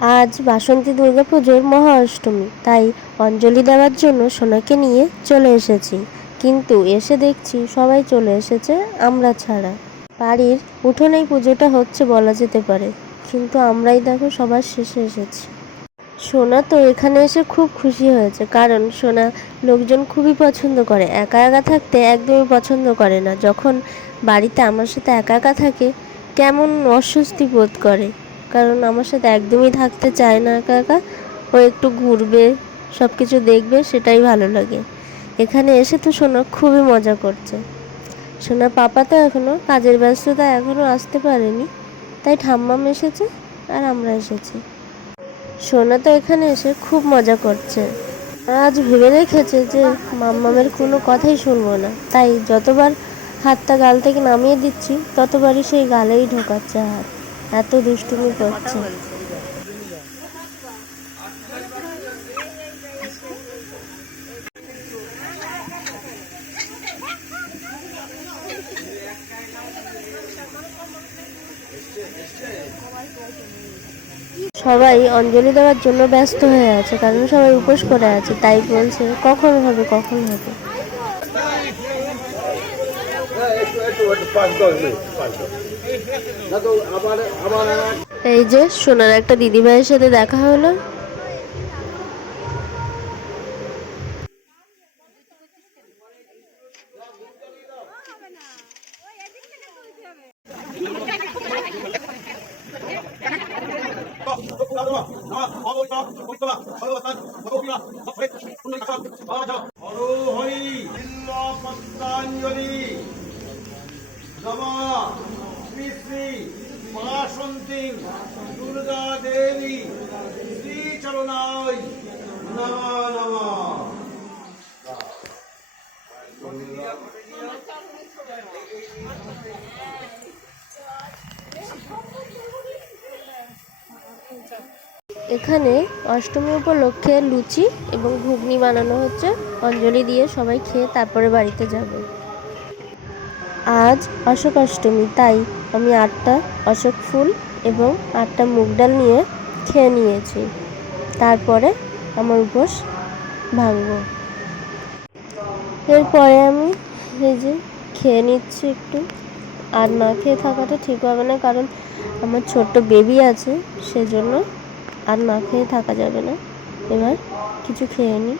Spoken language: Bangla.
আজ বাসন্তী দুর্গাপুজোর মহা অষ্টমী, তাই অঞ্জলি দেওয়ার জন্য সোনাকে নিয়ে চলে এসেছি। কিন্তু এসে দেখছি সবাই চলে এসেছে, আমরা ছাড়া। বাড়ির উঠোনেই পুজোটা হচ্ছে বলা যেতে পারে, কিন্তু আমরাই দেখো সবার শেষে এসেছি। সোনা তো এখানে এসে খুব খুশি হয়েছে, কারণ সোনা লোকজন খুবই পছন্দ করে, একা একা থাকতে একদমই পছন্দ করে না। যখন বাড়িতে আমার সাথে একা একা থাকে কেমন অস্বস্তি বোধ করে, কারণ আমার সাথে একদমই থাকতে চায় না একা একা। ও একটু ঘুরবে, সব কিছু দেখবে, সেটাই ভালো লাগে। এখানে এসে তো সোনা খুবই মজা করছে। সোনার পাপা তো এখনও কাজের ব্যস্ততা এখনও আসতে পারেনি, তাই ঠাম্মাম এসেছে আর আমরা এসেছি। সোনা তো এখানে এসে খুব মজা করছে। আজ ভেবে রেখেছে যে মাম্মামের কোনো কথাই শুনবো না, তাই যতবার হাতটা গাল থেকে নামিয়ে দিচ্ছি ততবারই সেই গালেই ঢোকাচ্ছে হাত। এত দুষ্টুমি করছে। সবাই অঞ্জলি দেওয়ার জন্য ব্যস্ত হয়ে আছে, কারণ সবাই উপোস করে আছে, তাই বলছে কখন হবে কখন হবে। এই যে সোনার একটা দিদিভাইয়ের সাথে দেখা হলো। শ্রী শ্রী বাসন্তী দুর্গা দেবী শ্রী চরণায় নমঃ নমঃ। এখানে অষ্টমী উপলক্ষে লুচি এবং ঘুগনি বানানো হচ্ছে, অঞ্জলি দিয়ে সবাই খেয়ে তারপরে বাড়িতে যাবে। আজ অশোক অষ্টমী, তাই আমি 8টা অশোক ফুল এবং 8টা মুগ ডাল নিয়ে খেয়ে নিয়েছি। তারপরে আমার উপোস ভাঙব। এরপরে আমি এই যে খেয়ে নিচ্ছি একটু। আর না খেয়ে থাকাটা ঠিক হবে না, কারণ আমার ছোট্ট বেবি আছে, সেজন্য আর না খেয়ে থাকা যাবে না। এবার কিছু খেয়ে নিই।